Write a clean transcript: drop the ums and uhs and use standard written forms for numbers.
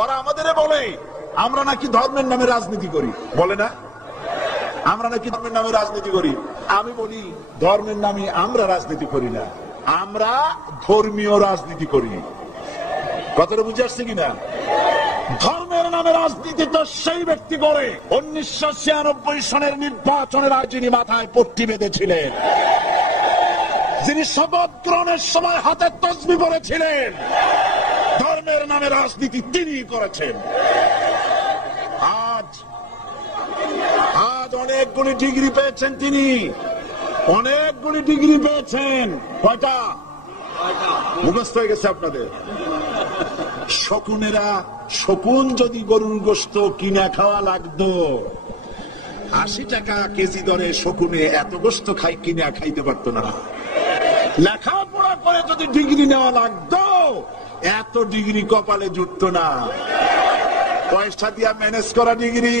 ওরা আমাদের বলে আমরা নাকি ধর্মের নামে রাজনীতি করি, বলে না? আমরা নাকি ধর্মের নামে রাজনীতি করি। আমি বলি ধর্মের নামে আমরা রাজনীতি করি না, আমরা ধর্মীয় রাজনীতি করি। কথাটা বুঝে আসছে কিনা? ধর্মের নামে রাজনীতি তো সেই ব্যক্তি করে 1996 সনের নির্বাচনের আগে যিনি মাথায় পট্টি বেঁধেছিলেন, যিনি শপথ গ্রহণের সময় হাতে তসবি পড়েছিলেন, ধর্মের নামে রাজনীতি তিনি করেছেন। আজ অনেকগুলি ডিগ্রি পেয়েছেন তিনি, অনেকগুলি ডিগ্রি পেয়েছেন। কয়টা? মুখস্থ হয়ে গেছে আপনাদের। শকুনেরা, শকুন যদি গরুর গোশত কিনা খাওয়া লাগতো 80 টাকা কেজি দরে, শকুনে এত গোশত কিনা খাইতে পারতো না। লেখাপড়া করে যদি ডিগ্রি নেওয়া লাগতো এত ডিগ্রি কপালে জুটতো না। পয়সা দিয়া ম্যানেজ করা ডিগ্রি।